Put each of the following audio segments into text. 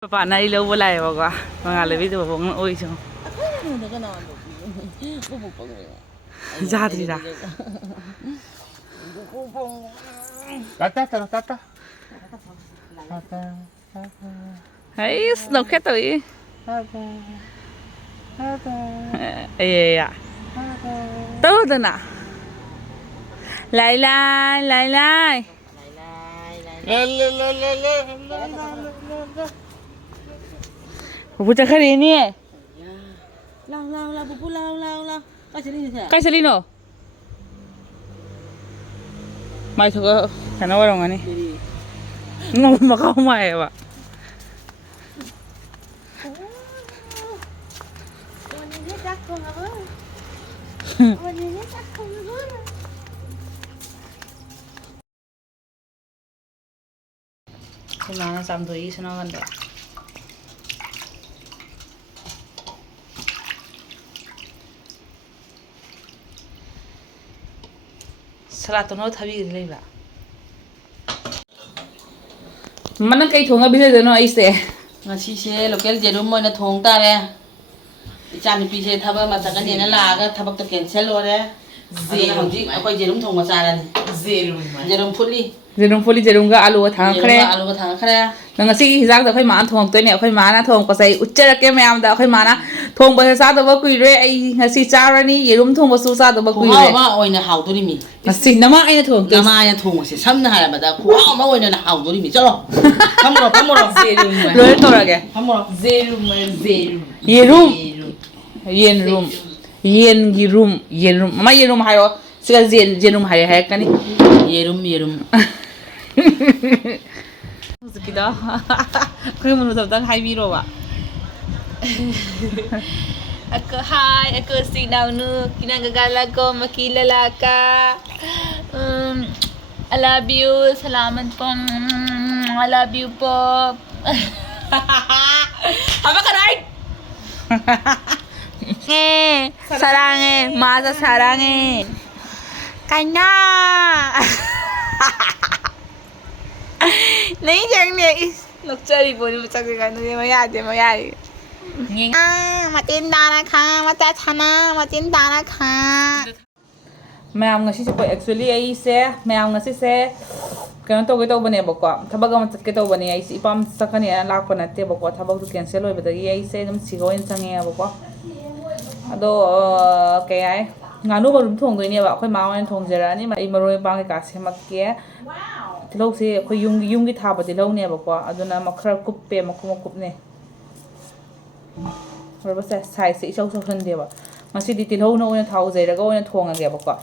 Papana ilaw wala eh baga mga labi to bang oy so Jadri da Tata tata Ay snow cat oy ya Tao da na Lai lai lai lai Pupu cakap ni Lao pupu lao Kai salino Mai suka kana warong ani Ngom makau mai ba Kumana samdo isna ganda Salatu no thabi ri la Mana kai thonga bise de no aise ngasi se local jerum moina thong tare ichani pise thaba ma ta kani na la ga thabak to cancel ore jerum akoi jerum thong ma charani jerum phuli jerum ga alu thang khre alu ga thang khre nang si hijak da khoi ma thong toi ne khoi ma na thong ko sai uchcha ke mayam da khoi ma na thong ba sa da ba kui re ai ngasi charani jerum thong ba su sa da ba kui re ma oina hauduri mi ngasi nama ai thong to nama ya thong se samna hala bada kuwa ma oina na hauduri mi chalo pamoro jerum ro to ra ge pamoro jerum yerum yen gi rum ma yerum hayo siga jerum hayo hay kani yerum Kita, kau menurut tentang hai biro ba? Aku si naunu kinagagala ko makilala ka. I love you, salamat po. I love you po. Apa karay? 사랑해, 맞아 사랑해. Kanya. नहीं जानने इस luxury बोली बच्चा के गाने में याद मतीन दाना खा मचा छना मतीन दाना खा ma'am ngasi se actually ai se ma'am ngasi se kano to to bane bako thabag am chat ke to bane ai si pam sakani lak pa natte bako thabag du cancel hoy badagi ai se dum sigo in sange bako ado ke ai nganu ba rum thong doi ne ba khoi ma wan thong jera ni mai maroi bang ka se mak ke Tilok si ko yung gi thaba tilok ne ba ko aduna makhra kuppe makup ne Ora sa sai se isau sau han de ba masi di tilok no ona thau jai ra ga ona thong ge ba ko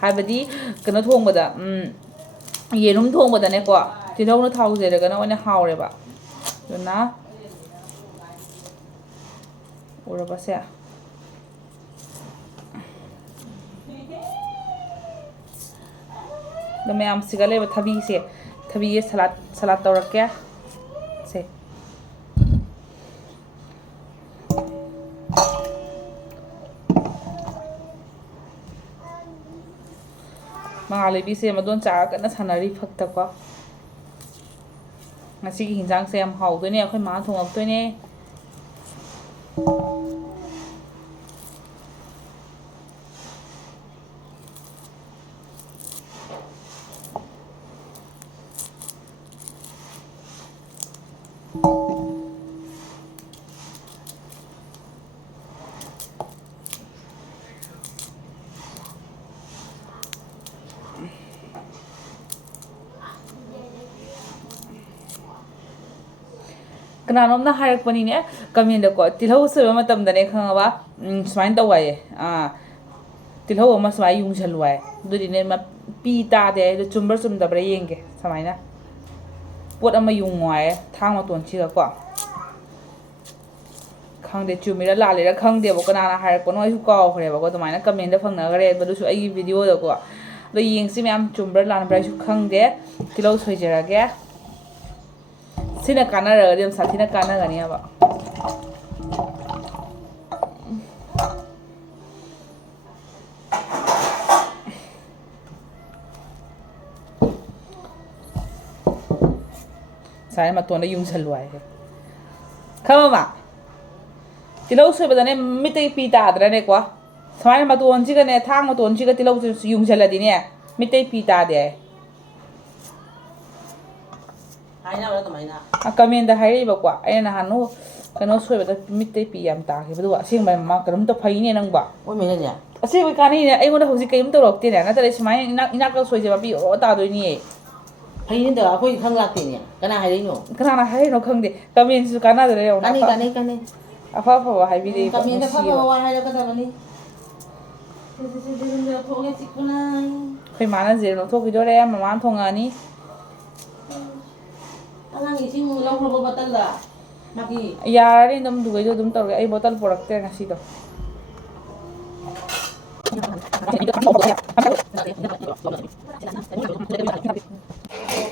hai ba di kana thong ba da yerum thong ba da ne ko tilok no thau jai ra ga na ona haw re ba aduna ora ba se The ma'am सिगले थबी से थबी ये सलाद तो रखे से मंगाले भी से मदोन चाक न सनरी फक्त को ngasi ki hinjang se am hau toi ne akhoi ma thong ak toi ne Kananam na harak pani ne kamin da ko tilhau se ma tam da ne khanga ba swain da wai tilhau ma swai yung chalwai du di ne ma pi ta de du chumbar chum da bra yenge samai na pot ama yung wai thang ma ton chi ga ko khang de chumi ra la le ra khang de bo kanana harak ko noi su ko khre ba ko tomai na kamin da phang na gare ba du su ai video da ko do yeng si me am chumbar lan bra su khang de tilhau soi jera ge Sina kana ra dem sathina kana gani aba Saya ma to na yung salwai ꯈꯪꯉꯕ ꯇꯤꯜꯍꯧ ꯁꯣꯏꯕꯗꯅꯦ ꯃꯤꯠꯇꯒꯤ ꯄꯤ ꯇꯥꯗ꯭ꯔꯅꯦꯀꯣ ꯁꯨꯃꯥꯏꯅ ꯃꯇꯣꯟꯁꯤꯒꯅꯦ ꯊꯥꯡ ꯃꯇꯣꯟꯁꯤꯒ ꯇꯤꯜꯍꯧꯁꯤ ꯌꯨꯡꯁꯜꯂꯗꯤꯅꯦ ꯃꯤꯠꯇꯒꯤ ꯄꯤ ꯇꯥꯗꯦ ꯍꯥꯏꯅꯕ꯭ꯔꯥ ꯀꯃꯥꯏꯅ command ꯍꯥꯏꯔꯛꯏꯕꯀꯣ ꯑꯩꯅ ꯅꯍꯥꯟ ꯀꯩꯅꯣ ꯁꯣꯏꯕꯗ ꯃꯤꯠꯇꯩ ꯄꯤ ꯌꯥꯝ ꯇꯥꯈꯤꯕ ꯑꯗꯨꯒ ꯑꯁꯦꯡꯕ ꯃꯥ ꯀꯩꯅꯣꯝꯇ ꯐꯩꯅꯦ ꯅꯪꯕ ꯃꯣꯏ ꯃꯤꯅꯅꯦ ꯑꯁꯦꯡꯕ ꯀꯥꯟꯅꯩꯅꯦ ꯑꯩꯉꯣꯟꯗ ꯍꯧꯖꯤꯛ ꯀꯩꯝ ꯇꯧꯔꯛꯇꯦꯅꯦ ꯅꯠꯇ꯭ꯔꯗꯤ ꯁꯨꯃꯥꯏꯅ ꯏꯅꯥꯛꯇ ꯁꯣꯏꯖꯕ ꯄꯤ ꯑꯣ ꯇꯥꯗꯣꯏꯅꯤꯌꯦ ꯐꯩꯅꯤꯗ ꯑꯩꯈꯣꯏ ꯈꯪ ꯂꯥꯛꯇꯦꯅꯦ ꯀꯅꯥ ꯍꯥꯏꯔꯛꯏꯅꯣ ꯀꯅꯥꯅ ꯍꯥꯏꯔꯤꯅꯣ ꯈꯪꯗꯦ ꯀꯃꯦꯟꯁꯤꯁꯨ ꯀꯥꯟꯅꯗ꯭ꯔꯦ ꯌꯦꯡꯉꯣ ꯀꯥꯟꯅꯩ ꯑꯐ ꯑꯐꯕ ꯍꯥꯏꯕꯤꯔꯛꯏꯕ ꯀꯃꯦꯟꯗ ꯐꯕ ꯅꯨꯡꯁꯤꯕ ꯋꯥ ꯍꯥꯏꯔꯛꯀꯗꯕꯅꯤ ꯊꯣꯛꯑꯦ ꯆꯤꯛꯄꯅ ꯑꯩꯈꯣꯏ ꯃꯥꯅ ꯖꯦꯔꯨꯝ ꯂꯧꯊꯣꯛꯈꯤꯗꯣꯔꯦ ꯃꯃꯥꯅ ꯊꯣꯡꯉꯛꯑꯅꯤ ꯑꯉꯥꯡ ꯏꯁꯤꯡ ꯂꯧꯈ꯭ꯔꯕ ꯕꯇꯜꯗ ꯃꯥꯒꯤ ꯌꯥꯔꯅꯤ ꯑꯗꯨꯝ ꯗꯨꯒꯩꯗꯣ ꯑꯗꯨꯝ ꯇꯧꯔꯒꯦ ꯑꯩ ꯕꯣꯇꯜ ꯄꯨꯔꯛꯇ꯭ꯔꯦ ꯉꯁꯤꯗꯣ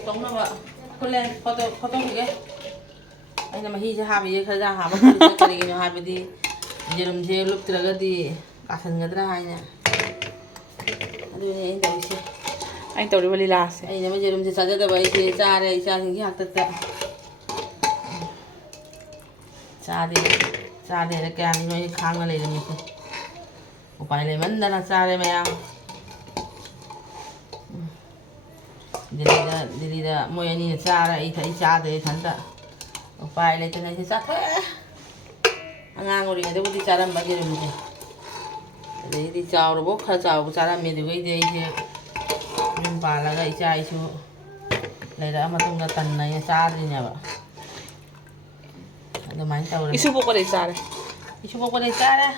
ꯇꯧꯅꯕ ꯈꯨꯠꯂꯦ ꯈꯣꯠꯇꯣꯛꯈꯤꯒꯦ ꯑꯩꯅ ꯃꯍꯤꯁꯦ ꯍꯥꯞꯄꯤꯁꯦ ꯈꯔ ꯍꯥꯞꯄ ꯈꯜꯂꯤꯁꯦ ꯀꯔꯤꯒꯤꯅꯣ ꯍꯥꯏꯕꯗꯤ ꯌꯦꯔꯨꯝꯁꯦ ꯂꯨꯞꯇ꯭ꯔꯒꯗꯤ ꯀꯥꯁꯟꯒꯗ꯭ꯔꯥ ꯍꯥꯏꯅ ꯑꯗꯨꯅꯦ ꯑꯩꯅ ꯇꯧꯔꯤꯁꯦ ꯑꯩꯅ ꯇꯧꯔꯤꯕ ꯂꯤꯂꯥꯁꯦ ꯑꯩꯅ ꯑꯃ ꯌꯦꯔꯨꯝꯁꯦ ꯆꯥꯖꯗꯕ ꯑꯩꯁꯦ ꯆꯥꯔꯦ ꯏꯆꯥꯁꯤꯡꯒꯤ ꯍꯥꯛꯇꯛꯇ ꯆꯥꯗꯦꯅ ꯀꯌꯥꯅꯤꯅꯣ ꯑꯩꯅ ꯈꯥꯡꯅ ꯂꯩꯔꯝꯃꯤꯁꯦ ꯎꯄꯥꯏ ꯂꯩꯃꯟꯗꯅ ꯆꯥꯔꯦ ꯃꯌꯥꯝ ꯗꯦꯜꯂꯤꯗ ꯃꯣꯏ ꯑꯅꯤꯅ ꯆꯥꯔ ꯑꯩ ꯆꯥꯗꯦ ꯏꯊꯟꯇ ꯎꯄꯥꯏ ꯂꯩꯇꯅ ꯑꯩꯁꯦ ꯆꯥꯊꯣꯛꯑꯦ ꯑꯉꯥꯡ ꯑꯣꯏꯔꯤꯉꯩꯗꯕꯨꯗꯤ ꯆꯥꯔꯝꯕ ꯌꯦꯔꯨꯝꯁꯦ ꯑꯗꯩꯗꯤ ꯆꯥꯎꯔꯕꯣ ꯈꯔ ꯆꯥꯎꯕ ꯆꯥꯔꯝꯃꯦ ꯑꯗꯨꯒꯩꯗꯤ ꯑꯩꯁꯦ ꯌꯨꯝ ꯄꯥꯜꯂꯒ ꯏꯆꯥ ꯏꯁꯨ ꯂꯩꯔꯛꯑ ꯃꯇꯨꯡꯗ ꯇꯟꯅ ꯑꯩꯅ ꯆꯥꯗ꯭ꯔꯤꯅꯦꯕ ꯑꯗꯨꯃꯥꯏꯅ ꯇꯧꯔꯦ ꯏꯁꯨ ꯄꯣꯛꯄꯗꯩ ꯆꯥꯔꯦ ꯏꯁꯨ ꯄꯣꯛꯄꯗꯩ ꯆꯥꯔꯦ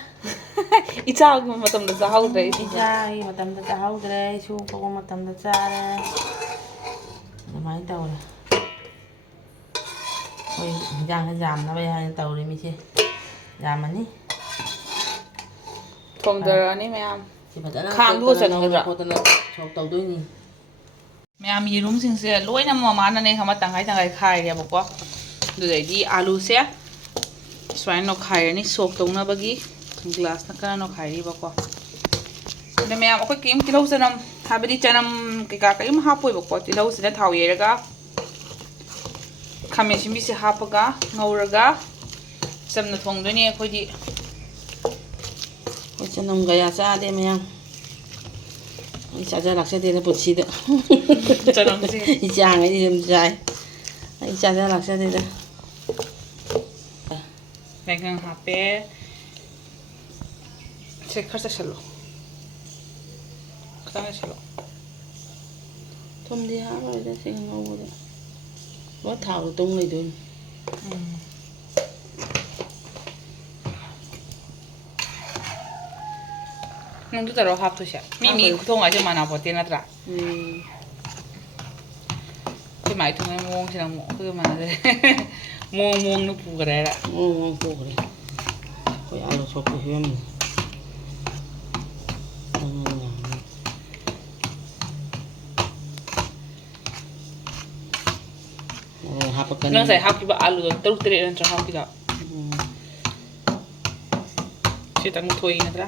ꯏꯆꯥꯒꯤ ꯃꯇꯝꯗ ꯆꯥꯍꯧꯗ꯭ꯔꯦ ꯏꯆꯥꯒꯤ ꯃꯇꯝꯗ ꯆꯥꯍꯧꯗ꯭ꯔꯦ ꯏꯁꯨ ꯄꯣꯛꯄ ꯃꯇꯝꯗ ꯆꯥꯔꯦ ꯑꯗꯨꯃꯥꯏꯅ ꯇꯧꯔꯦ ꯑꯩꯈꯣꯏ ꯍꯤꯟꯖꯥꯡꯁꯦ ꯌꯥꯝꯅꯕ ꯍꯥꯏꯅ ꯇꯧꯔꯤ ꯃꯤꯁꯦ ꯌꯥꯝꯃꯅꯤ ꯊꯣꯡꯗꯔꯛꯑꯅꯤ ꯃꯌꯥꯝ ꯁꯤ ꯐꯖꯅ ꯈꯥꯡꯗꯨꯒ ꯉꯧꯗꯅ ꯆꯟꯒꯗ꯭ꯔꯥ ꯈꯣꯠꯇꯅ ꯁꯣꯛ ꯇꯧꯗꯣꯏꯅꯤ ꯃꯌꯥꯝ ꯌꯦꯔꯨꯝꯁꯤꯡꯁꯦ ꯂꯣꯏꯅ ꯃꯃꯥꯅꯅꯦ ꯈꯪꯕ ꯇꯪꯈꯥꯏ ꯇꯪꯈꯥꯏ ꯈꯥꯏꯔꯦꯕꯀꯣ ꯑꯗꯨꯗꯩꯗꯤ ꯑꯥꯂꯨꯁꯦ ꯁꯨꯃꯥꯏꯅ ꯅꯣꯠꯈꯥꯏꯔꯅꯤ ꯁꯣꯛ ꯇꯧꯅꯕꯒꯤ ꯒ꯭ꯂꯥꯁꯅ ꯈꯔ ꯅꯣꯠꯈꯥꯏꯔꯤꯕꯀꯣ ꯑꯗ ꯃꯌꯥꯝ ꯑꯩꯈꯣꯏ ꯀꯔꯤꯝ ꯇꯤꯜꯍꯧ ꯆꯅꯝ ꯍꯥꯏꯕꯗꯤ ꯆꯅꯝ ꯀꯩꯀꯥ ꯀꯔꯤꯝ ꯍꯥꯞꯄꯣꯏꯕꯀꯣ ꯇꯤꯜꯍꯧꯁꯤꯗ ꯊꯥꯎ ꯌꯩꯔꯒ ꯈꯥꯃꯦꯟ ꯑꯁꯤꯟꯕꯤꯁꯦ ꯍꯥꯞꯄꯒ ꯉꯧꯔꯒ ꯆꯝꯅ ꯊꯣꯡꯗꯣꯏꯅꯦ ꯑꯩꯈꯣꯏꯗꯤ ꯑꯩꯈꯣꯏ ꯆꯅꯝ ꯀꯌꯥ ꯆꯥꯗꯦ ꯃꯌꯥꯝ ꯑꯩ ꯆꯥꯖ ꯂꯥꯛꯆꯗꯦꯗ ꯄꯨꯟꯁꯤꯗ ꯆꯅꯝꯁꯦ ꯏꯆꯥꯉꯩꯗꯤ ꯑꯗꯨꯝ ꯆꯥꯏ ꯑꯩ ꯆꯥꯖ ꯂꯥꯛꯆꯗꯦꯗ ꯌꯥꯏꯉꯪ ꯍꯥꯞꯄꯦ ꯁꯦ ꯈꯔ ꯆꯥꯏꯁꯜꯂꯣ ꯈꯤꯇꯪ ꯆꯥꯏꯁꯜꯂꯣ ꯊꯨꯝꯗꯤ ꯍꯥꯞꯄꯔꯣꯏꯗ ꯁꯤꯒ ꯉꯧꯕꯗ ꯂꯣꯏ ꯊꯥꯎꯗ ꯇꯧ ꯂꯩꯗꯣꯏꯅꯤ ꯅꯪꯗꯨ ꯇꯧꯔꯣ ꯍꯥꯞꯇꯣꯏꯁꯦ ꯃꯤ ꯈꯨꯊꯣꯡ ꯍꯥꯏꯁꯦ ꯃꯥꯟꯅꯄꯣꯠꯇꯦ ꯅꯠꯇ꯭ꯔꯥ ꯑꯩꯈꯣꯏ ꯃꯥꯏ ꯊꯣꯡꯉꯩ ꯃꯑꯣꯡꯁꯤꯅ ꯑꯃꯨꯛ ꯑꯩꯈꯣꯏꯒ ꯃꯥꯟꯅꯗ꯭ꯔꯦ ꯃꯑꯣꯡꯅ ꯄꯨꯈ꯭ꯔꯦ ꯍꯥꯏꯔ ꯃꯑꯣꯡ ꯄꯨꯈ꯭ꯔꯦ ꯑꯩꯈꯣꯏ ꯑꯥꯂꯨ ꯁꯣꯛꯄ ꯐꯤꯕꯝꯅꯤ ꯍꯥꯞꯄꯛꯀꯅꯤ ꯅꯪ ꯉꯁꯥꯏ ꯍꯥꯞꯈꯤꯕ ꯑꯥꯂꯨꯗꯣ 6-7 ꯅꯠꯇ꯭ꯔꯥ ꯍꯥꯞꯈꯤꯗꯣ ꯁꯤꯇꯪ ꯊꯣꯏ ꯅꯠꯇ꯭ꯔꯥ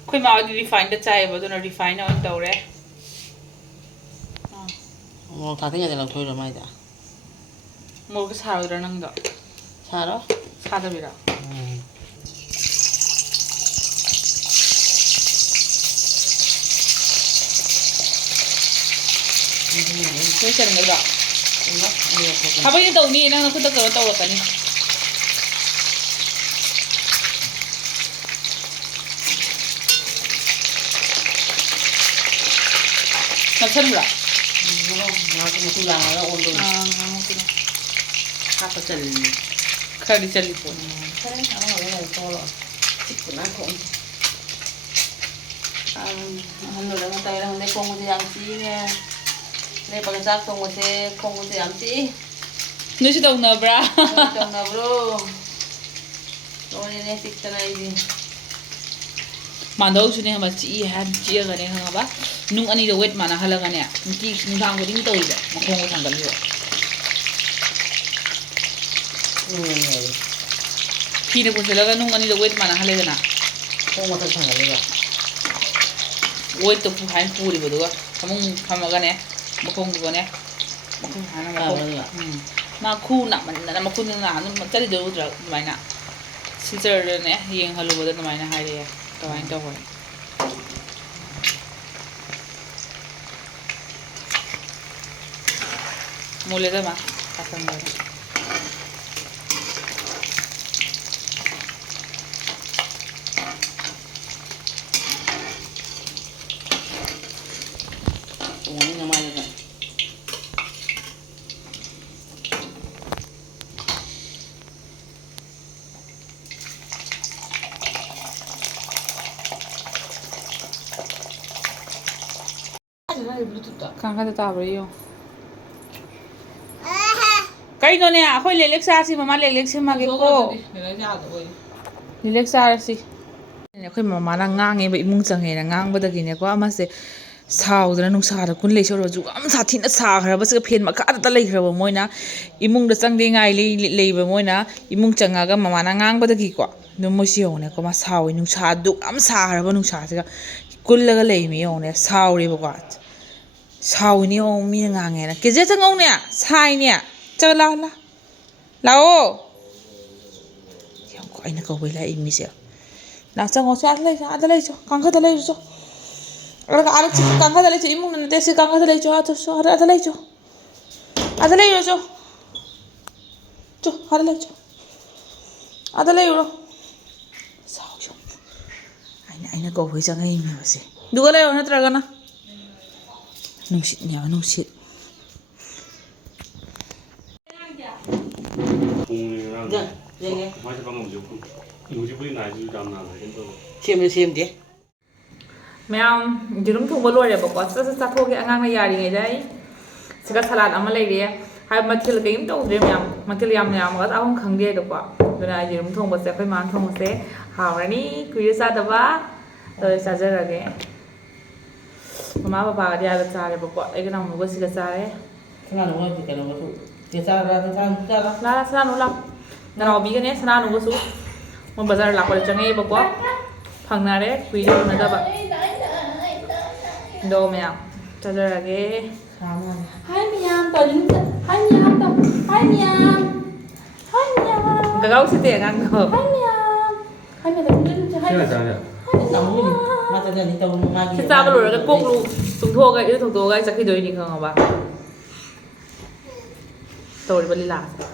ꯑꯩꯈꯣই ꯃꯥꯗꯤ ꯔꯤꯐꯥꯏꯟꯗ ꯆꯥꯏꯌꯦꯕ ꯑꯗꯨꯅ ꯔꯤꯐꯥꯏꯟ ꯑꯣꯏꯅ ꯇꯧꯔꯦ ꯃꯣꯔꯣꯛ ꯊꯥꯛꯇꯤꯉꯩꯗ ꯂꯧꯊꯣꯛꯏꯔꯣ ꯃꯥꯏꯗ ꯃꯣꯔꯣꯛꯀ ꯁꯥꯔꯣꯏꯗ꯭ꯔꯥ ꯅꯪꯗꯣ ꯁꯥꯔꯣ ꯁꯥꯗꯕꯤꯔꯣ ꯂꯣꯏ ꯆꯟꯒꯗ꯭ꯔꯥ ꯊꯕꯛꯇꯤ ꯇꯧꯅꯤ ꯅꯪꯅ ꯈꯨꯠꯇ ꯀꯩꯅꯣ ꯇꯧꯔꯛꯀꯅꯤ ꯅꯞꯁꯟꯕ꯭ꯔꯥ ꯃꯆꯨ ꯂꯥꯡꯉꯒ ꯑꯣꯟꯗꯣꯏꯅꯤ ꯍꯥꯞꯄ ꯆꯜꯂꯤꯅꯤ ꯈꯔꯗꯤ ꯆꯜꯂꯤ ꯄꯣꯠꯅꯤ ꯈꯔ ꯑꯃ ꯇꯣꯂꯣ ꯆꯤꯛꯄ ꯅꯥꯟꯊꯣꯛꯑꯅꯤ ꯑꯍꯜ ꯑꯣꯏꯔꯒ ꯇꯧꯔ ꯈꯪꯗꯦ ꯈꯣꯡꯕꯁꯦ ꯌꯥꯝ ꯆꯤꯛꯏꯅꯦ ꯂꯦꯞꯄꯒ ꯆꯥꯛ ꯊꯣꯡꯕꯁꯦ ꯈꯣꯡꯕꯁꯦ ꯌꯥꯝ ꯆꯤꯛꯏ ꯅꯣꯏꯁꯨ ꯇꯧꯅꯕ꯭ꯔꯥ ꯇꯧꯅꯕ꯭ꯔꯣ ꯂꯣꯏꯔꯦꯅꯦ ꯆꯤꯛꯇꯅ ꯑꯩꯗꯤ ꯃꯥꯟꯗꯧꯁꯨꯅꯦ ꯈꯪꯕ ꯆꯤꯛꯏ ꯍꯥꯏꯅ ꯆꯤꯛꯑꯒꯅꯦ ꯈꯪꯉꯕ ꯅꯨꯡ ꯑꯅꯤꯗꯣ ꯋꯦꯠ ꯃꯥꯟꯅꯍꯜꯂꯒꯅꯦ ꯅꯨꯡꯗꯥꯡ ꯈꯨꯗꯤꯡ ꯇꯧꯔꯤꯕ ꯃꯈꯣꯡꯒ ꯊꯥꯡꯒꯠꯂꯤꯕ ꯐꯤꯅ ꯄꯨꯟꯁꯤꯜꯂꯒ ꯅꯨꯡ ꯑꯅꯤꯗꯣ ꯋꯦꯠ ꯃꯥꯟꯅꯍꯜꯂꯦꯗꯅ ꯈꯣꯡ ꯃꯊꯛ ꯊꯥꯡꯒꯠꯂꯤꯕ ꯋꯦꯠꯇꯣ ꯍꯥꯏꯅ ꯄꯨꯔꯤꯕꯗꯨꯒ ꯐꯃꯨꯡ ꯐꯝꯃꯒꯅꯦ ꯃꯈꯣꯡꯗꯨꯒꯅꯦ ꯃꯈꯣꯡ ꯍꯥꯏꯅ ꯃꯈꯣꯡ ꯃꯈꯨ ꯅꯥꯃꯟꯗꯅ ꯃꯈꯨꯟꯗꯨ ꯅꯥꯍꯟ ꯆꯠꯂꯤꯗꯣ ꯎꯗ꯭ꯔꯥ ꯑꯗꯨꯃꯥꯏꯅ ꯁꯤꯖꯔꯗꯅꯦ ꯌꯦꯡꯍꯜꯂꯨꯕꯗ ꯑꯗꯨꯃꯥꯏꯅ ꯍꯥꯏꯔꯛꯑꯦ ꯀꯃꯥꯏꯅ ꯇꯧꯕꯅꯤ ꯃꯨꯜꯂꯦꯗꯃ ꯀꯥꯁꯟꯕꯗ ꯊꯣꯡꯉꯅꯤ ꯅꯃꯥꯏꯗꯨꯗ ꯀꯥꯡꯈꯠꯇ ꯇꯥꯕ꯭ꯔꯥ ꯌꯦꯡꯉꯣ ꯀꯩꯅꯣꯅꯦ ꯑꯩꯈꯣꯏ ꯂꯦꯛꯂꯦꯛ ꯆꯥꯔꯁꯤ ꯃꯃꯥ ꯂꯦꯛꯂꯦꯛ ꯁꯦꯝꯃꯒꯦꯀꯣ ꯂꯦꯛꯂꯦꯛ ꯆꯥꯔꯁꯤ ꯑꯩꯈꯣꯏ ꯃꯃꯥꯅ ꯉꯥꯡꯉꯦꯕ ꯏꯃꯨꯡ ꯆꯪꯉꯦꯅ ꯉꯥꯡꯕꯗꯒꯤꯅꯦꯀꯣ ꯑꯃꯁꯦ ꯁꯥꯎꯗꯅ ꯅꯨꯡꯁꯥꯗ ꯀꯨꯟ ꯂꯩꯁꯧꯔꯁꯨ ꯌꯥꯝ ꯁꯥꯊꯤꯅ ꯁꯥꯈ꯭ꯔꯕꯁꯤꯒ ꯐꯦꯟ ꯃꯈꯥꯗꯇ ꯂꯩꯈ꯭ꯔꯕ ꯃꯣꯏꯅ ꯏꯃꯨꯡꯗ ꯆꯪꯗꯦꯉꯥꯏ ꯂꯩꯕ ꯃꯣꯏꯅ ꯏꯃꯨꯡ ꯆꯪꯉꯒ ꯃꯃꯥꯅ ꯉꯥꯡꯕꯗꯒꯤꯀꯣ ꯑꯗꯨꯝ ꯃꯣꯏꯁꯤ ꯌꯦꯡꯉꯨꯅꯦꯀꯣ ꯃꯥ ꯁꯥꯎꯋꯤ ꯅꯨꯡꯁꯥꯗꯨ ꯌꯥꯝ ꯁꯥꯈ꯭ꯔꯕ ꯅꯨꯡꯁꯥꯁꯤꯒ ꯀꯨꯜꯂꯒ ꯂꯩꯃꯤ ꯌꯦꯡꯉꯨꯅꯦ ꯁꯥꯎꯔꯦꯕꯀꯣ ꯁꯥꯎꯋꯤꯅꯦ ꯌꯦꯡꯉꯣ ꯃꯤꯅ ꯉꯥꯡꯉꯦꯅ ꯀꯦꯖꯦ ꯆꯪꯉꯧꯅꯦ ꯁꯥꯏꯅꯦ ꯆꯠ ꯂꯥꯛꯑꯣ ꯂꯥꯛꯑꯣ ꯌꯦꯡꯉꯣ ꯑꯩꯅ ꯀꯧꯕꯩ ꯂꯥꯛꯏ ꯃꯤꯁꯦ ꯂꯥꯛ ꯆꯪꯉꯣ ꯑꯥꯗ ꯂꯩꯁꯣ ꯀꯥꯡꯈꯗ ꯂꯩꯔꯨꯆꯣ ꯀꯥꯡꯈꯗ ꯂꯩꯆꯣ 이모는 ꯅꯠꯇꯦ ꯁꯤ ꯀꯥꯡꯈꯗ ꯂꯩꯆꯣ 아다 ꯂꯩꯆꯣ 아다 ꯂꯩꯔꯨꯆꯣ ꯆꯣ 아다 ꯂꯩꯆꯣ 아다 ꯂꯩꯔꯨꯔꯣ ꯁꯥꯎꯁꯨ ꯑꯩꯅ ꯀꯧꯕꯩ ꯆꯪꯉꯛꯏꯅꯦꯕ ꯁꯤ ꯑꯗꯨꯒ ꯂꯩꯔꯣ ꯅꯠꯇ꯭ꯔꯒꯅ ꯅꯨꯡꯁꯤꯠꯅꯦꯕ ꯅꯨꯡꯁꯤꯠ ꯁꯦꯝꯗꯦ ꯃꯌꯥꯝ ꯌꯦꯔꯨꯝ ꯊꯣꯡꯕ ꯂꯣꯏꯔꯦꯕꯀꯣ ꯁꯠ ꯆꯥꯊꯣꯛꯑꯒꯦ ꯑꯉꯥꯡꯅ ꯌꯥꯔꯤꯉꯩꯗ ꯑꯩ ꯁꯤꯒ ꯁꯂꯥꯗ ꯑꯃ ꯂꯩꯔꯦ ꯍꯥꯏꯕ ꯃꯊꯦꯜ ꯀꯩꯝ ꯇꯧꯗ꯭ꯔꯦ ꯃꯌꯥꯝ ꯃꯊꯦꯜ ꯌꯥꯝ ꯌꯥꯝꯃꯒ ꯆꯥꯐꯝ ꯈꯪꯗꯦꯗꯀꯣ ꯑꯗꯨꯅ ꯌꯦꯔꯨꯝ ꯊꯣꯡꯕꯁꯦ ꯑꯩꯈꯣꯏ ꯃꯥꯅ ꯊꯣꯡꯕꯁꯦ ꯍꯥꯎꯔꯅꯤ ꯀꯨꯏꯔꯦ ꯆꯥꯗꯕ ꯑꯗꯨ ꯆꯥꯖꯔꯒꯦ ꯃꯃꯥ ꯕꯕꯥꯒꯗꯤ ꯑꯥꯗ ꯆꯥꯔꯦꯕꯀꯣ ꯑꯩꯒ ꯅꯥꯎꯅꯨꯒ ꯁꯤꯒ ꯆꯥꯔꯦ ꯁꯅꯥꯅꯨ ꯂꯥꯛ ꯅꯅꯥꯎꯕꯤꯒꯅꯦ ꯁꯅꯥꯅꯨꯒꯁꯨ ꯃꯣꯏ ꯕꯖꯥꯔ ꯂꯥꯛꯄꯗ ꯆꯪꯉꯛꯑꯦꯕꯀꯣ ꯐꯪꯅꯔꯦ ꯀꯨꯏꯔꯦ ꯎꯅꯗꯕ ꯗꯣ ꯃꯌꯥꯝ ꯆꯥꯖꯔꯒꯦ ꯍꯥꯏ ꯃꯌꯥꯝ ꯇꯧꯔꯤꯅꯤ ꯍꯥꯏ ꯃꯌꯥꯝ ꯇꯧ ꯍꯥꯏ ꯃꯌꯥꯝ ꯍꯥꯏ ꯃꯌꯥꯝ ꯒꯒꯥꯎ ꯁꯤꯇꯦ ꯑꯉꯥꯡꯗꯣ ꯍꯥꯏ ꯃꯌꯥꯝ ꯍꯥꯏ ꯃꯌꯥꯝ ꯃꯥꯇꯗꯅꯤ ꯇꯧ ꯃꯥꯒꯤ ꯁꯤ ꯆꯥꯕ ꯂꯣꯏꯔꯒ ꯀꯣꯛꯂꯨ ꯇꯨꯡꯊꯣꯛꯑꯒ ꯏꯔꯨ ꯊꯣꯛꯇꯣꯛꯑꯒ ꯑꯩ ꯆꯠꯈꯤꯗꯣꯏꯅꯤ ꯈꯪꯉꯕ ꯇꯧꯔꯤꯕ ꯂꯤꯂꯥꯁꯦ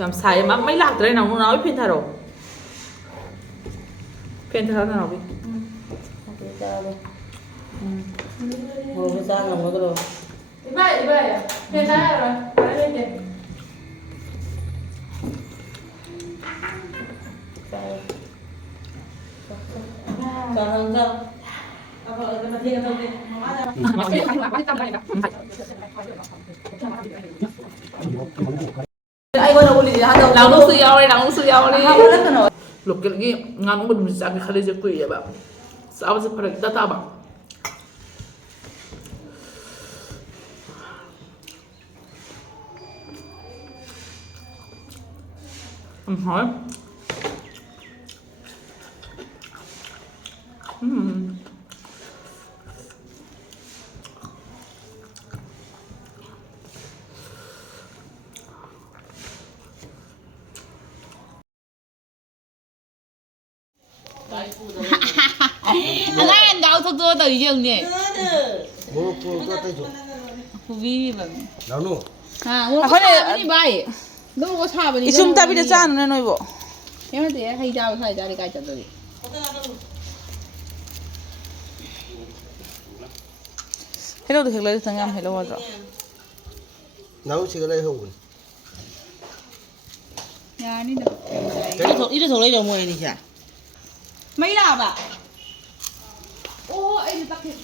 ꯌꯥꯝ ꯁꯥꯏꯌꯦ ꯃꯩ ꯂꯥꯛꯇ꯭ꯔꯦ ꯅꯅꯥꯎꯕꯤ ꯐꯦꯟ ꯊꯥꯔꯛꯑꯣ ꯐꯦꯟ ꯊꯥꯔꯛꯑꯣ ꯅꯅꯥꯎꯕꯤ ꯆꯥ ꯉꯝꯒꯗ꯭ꯔꯣ 이봐요 괜찮아요 말해줄게 랑록수 야오래 랑록수 야오래 로켓이 나는 거 눈이 작게 칼리지 꾸이야 봐 싸워서 팔아 따따봐 hỏi anh đau thôi tôi từ dừng nhỉ 뭐 그거 떼줘. vì vậy 나누. 아, 오늘 사버니 바이. 너가 사버니. 이좀 따비려 짜는 너 이거 얘한테 해자고 사자리 가자더니. 헬로도 헬로 당장 헬로 와줘 나우 시간에 하고. 야, 아니다. 이래 돌아이려 뭐야 니자 mấy nào bà? Ô, anh tắc thiệt.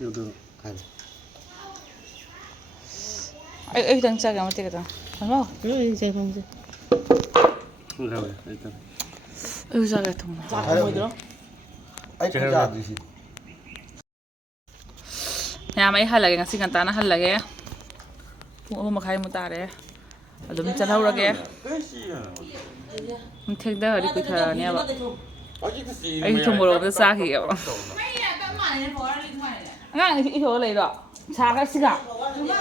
여기 가자. ai đang chơi cái mà tiệt đúng không 그래 이제 봉지 올라와 일단. ra cái thùng 뭐 들어? 아이 가자. nhà máy hay là cái ngasi ngàn tán hay là cái mua mà khai mua ta đấy đúng chân lâu rồi cái mình thích đó đi quỳ thờ nha bạn Ai thùng bò lô xa kiểu. ไม่เนี่ยแต่หมาเนี่ยพอแล้วลิ้นใหม่เนี่ย Ngang thì ít thôi lấy đó. Xa cái xí cả.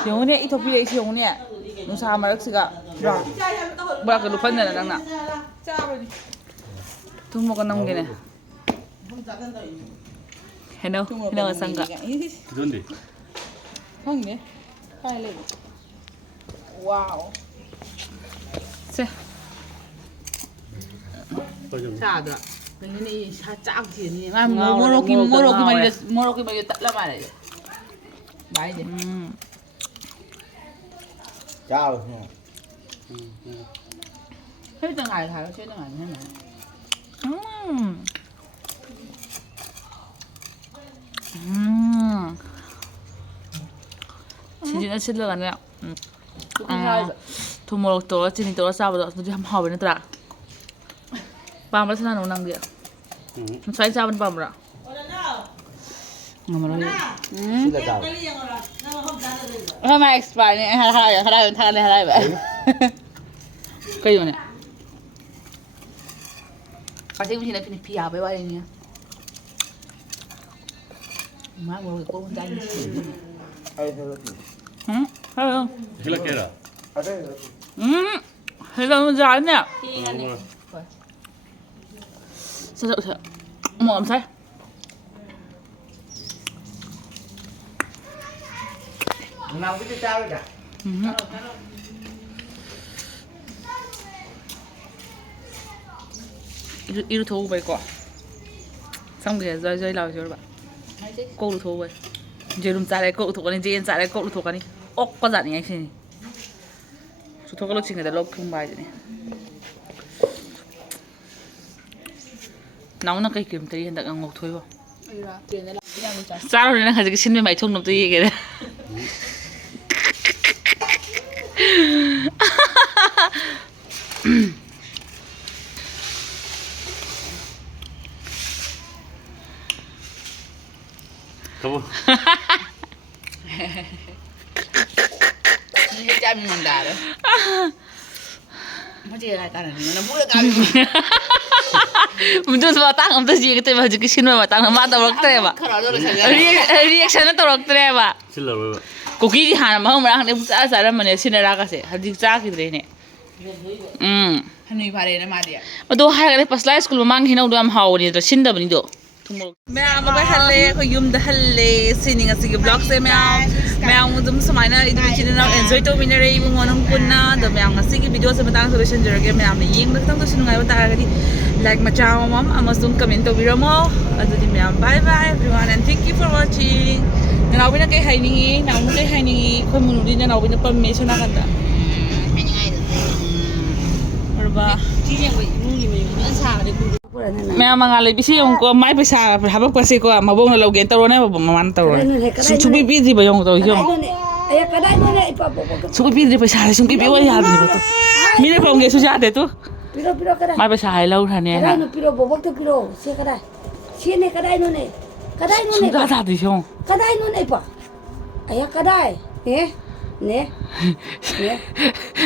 Thiếu nè ít thôi bây giờ thiếu nè. Nó xa mà rất xí cả. Rồi. ใช่ใช่ต้อง Bà cái lục phân này là đang nè. จ้าไปดิ Thùng một con nông kia nè. Hello, hello sang cả. 좋은데. 형이네ไปเลยว้าว Xe. 빠졌네. 짜더라. 근데 이 살짝 지니. 아, Ngon, 모로키 ngon, 모로키 ngon, 말이 ngon. 모로키 말이 딱 말이야. 말이지. Chào. hết từng ngày thải hết từng ngày thế này. 진짜 칠러가네요. 도모록 또 진이 또 싸우다 또 좀 하고 있는 더라. 밤을 쓰나 오는 게. 잘 잡은 밤으로. ngầm rồi. Xin là chào. Hôm nay expire này hai vậy. Cái gì này? Phải xem khi nào phi à với bay nha. Má ngồi cô con trai Ai theo thì. Thấy không? Hilakera. Ở đây. Thấy là dài nè. Sao sợ sợ? Mồm thấy? Nào cái chào đấy cả. 이로 도우 볼 거야. 상대 저희 라고 저러 봐. 꼬로 도우 볼. 이제 룸 짜래 꼬로 도가니 이제 짜래 꼬로 도가니. 옥거 자니 아이신. 저 도가로 친구들 럭킹 봐야지. 나오나 cái kiếm tây hiện tại ngọc thôi vào. Sao rồi nó hay cái xin với mày thông đồng tây kìa. 가보. Ini jam mandar. Macam apa kan? Mana boleh kami. Mình chưa tăng ông ta gì cái tên mà cái xin mà tăng mà tao rắc tệ mà. Reaction nó tao rắc tệ mà. 실라 왜? 고기 đi Hàn mà không mà đang ăn sao mà này xin ra cái gì, hạt giá cái gì này. Hani pare na madia. Mà tôi hai cái pas live school mà mang hinau đam hao này rồi xin đầm này đó. Mẹ mà cái halle có yum the halle xin những cái vlog xem mẹ ông zum samai na itu chin na enjoy to mình này ibu ngon kun na the mẹ ông cái video xem tang solution rồi cái mẹ ông này yeng tang solution ngai ta cái like mà chào mom amazon comment to video mo adu mẹ ông bye bye everyone and thank you for watching. Nào bên cái hay nè, nào bên cái hay nè, khơi muốn đi nào bên cái permission na kanta. Ba. Mẹ mga lấy bisi yung ko mai pesa habang kasi ko mabong na lawgen taro na maman taro. Subi bidri ba yung to yung. Ay kadai mo na ipapo. Subi bidri pesa subi bidri wala habi ba to. Mire pa unge suja de to. Piro kadai. Mai pesa hai lau thane Kadai na. no piro bobok to piro. Si kadai. Si ne kadai no ne. Kadai no ne. Suga ta di yung. Kadai no ne pa. Ay kadai. Ne.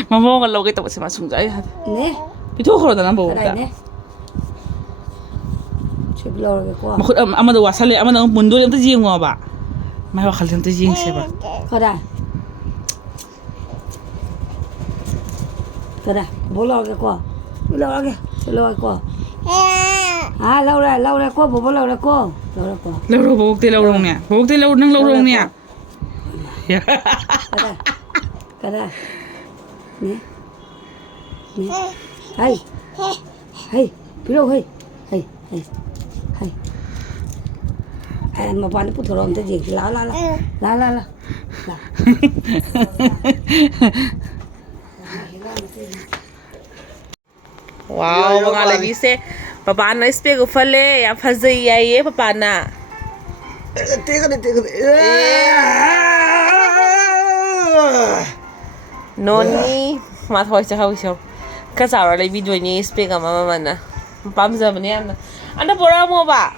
Mabong na lawgen to sa masungja ay. Ne. Pito ko na nang Kadai ne. Siblo ke ko. Makut ama do wasale ama do mundo yung to jing mo ba. Mai wa khal yung to jing se ba. Kadai. Kadai. Bolo ke ko. Bolo ke ko. À lâu rồi cô bố lâu rồi cô. Lâu rồi bố tê lâu rồi nè. Bố tê lâu nang lâu rồi nè. Cái đây. Nè. Hay. Biết đâu hay. Mà bạn nó phụ thuộc làm cái gì? Lá. Wow, mga lagi se. Papa na speak ufale, ya fazai ya ye papa na. Teka. Noni, mat hoy sa hawsyo. Kasara lay video ni speak ang mama na. Pamza ba niya? Ano pura mo ba?